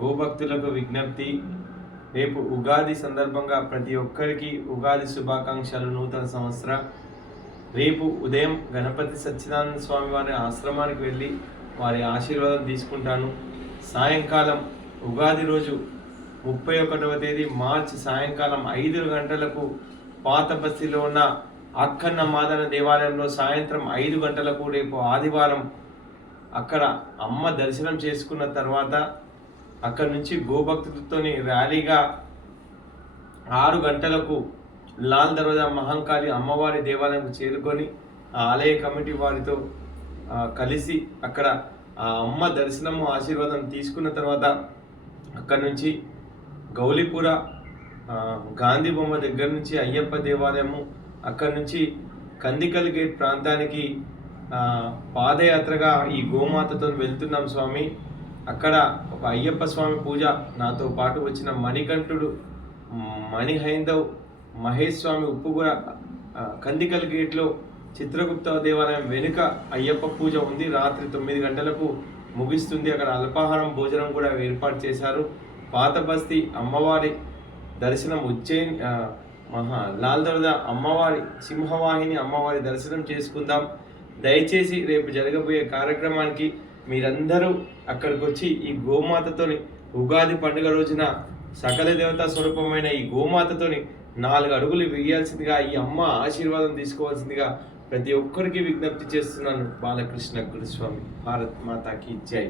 గోభక్తులకు విజ్ఞప్తి, రేపు ఉగాది సందర్భంగా ప్రతి ఒక్కరికి ఉగాది శుభాకాంక్షలు. నూతన సంవత్సర రేపు ఉదయం గణపతి సచ్చిదానంద స్వామి వారి ఆశ్రమానికి వెళ్ళి వారి ఆశీర్వాదం తీసుకుంటాను. సాయంకాలం ఉగాది రోజు 31వ తేదీ మార్చి సాయంకాలం 5 గంటలకు పాత బస్తీలో ఉన్న అక్కన్న మాదన దేవాలయంలో, సాయంత్రం 5 గంటలకు రేపు ఆదివారం అక్కడ అమ్మ దర్శనం చేసుకున్న తర్వాత అక్కడి నుంచి గోభక్తులతోని ర్యాలీగా 6 గంటలకు లాల్ దర్వాజా మహంకాళి అమ్మవారి దేవాలయంకు చేరుకొని ఆ ఆలయ కమిటీ వారితో కలిసి అక్కడ ఆ అమ్మ దర్శనము ఆశీర్వాదం తీసుకున్న తర్వాత అక్కడి నుంచి గౌలిపుర గాంధీ బొమ్మ దగ్గర నుంచి అయ్యప్ప దేవాలయము, అక్కడి నుంచి కందికల్ గేట్ ప్రాంతానికి పాదయాత్రగా ఈ గోమాతతో వెళ్తున్నాం స్వామి. అక్కడ ఒక అయ్యప్ప స్వామి పూజ, నాతో పాటు వచ్చిన మణికంఠుడు, మణిహైందవ్, మహేష్ స్వామి ఉప్పుగుర, కందికల్ గేట్లో చిత్రగుప్త దేవాలయం వెనుక అయ్యప్ప పూజ ఉంది. రాత్రి 9 గంటలకు ముగిస్తుంది. అక్కడ అల్పాహారం భోజనం కూడా ఏర్పాటు చేశారు. పాత బస్తీ అమ్మవారి దర్శనం ఉజ్జయిన్ లాల్ దర్వాజా అమ్మవారి సింహవాహిని అమ్మవారి దర్శనం చేసుకుందాం. దయచేసి రేపు జరగబోయే కార్యక్రమానికి మీరందరూ అక్కడికి వచ్చి ఈ గోమాతతోని ఉగాది పండుగ రోజున సకల దేవతా స్వరూపమైన ఈ గోమాతతోని 4 అడుగులు వేయాల్సిందిగా, ఈ అమ్మ ఆశీర్వాదం తీసుకోవాల్సిందిగా ప్రతి ఒక్కరికి విజ్ఞప్తి చేస్తున్నాను. బాలకృష్ణ గురుస్వామి. భారత్ మాతాకి జై.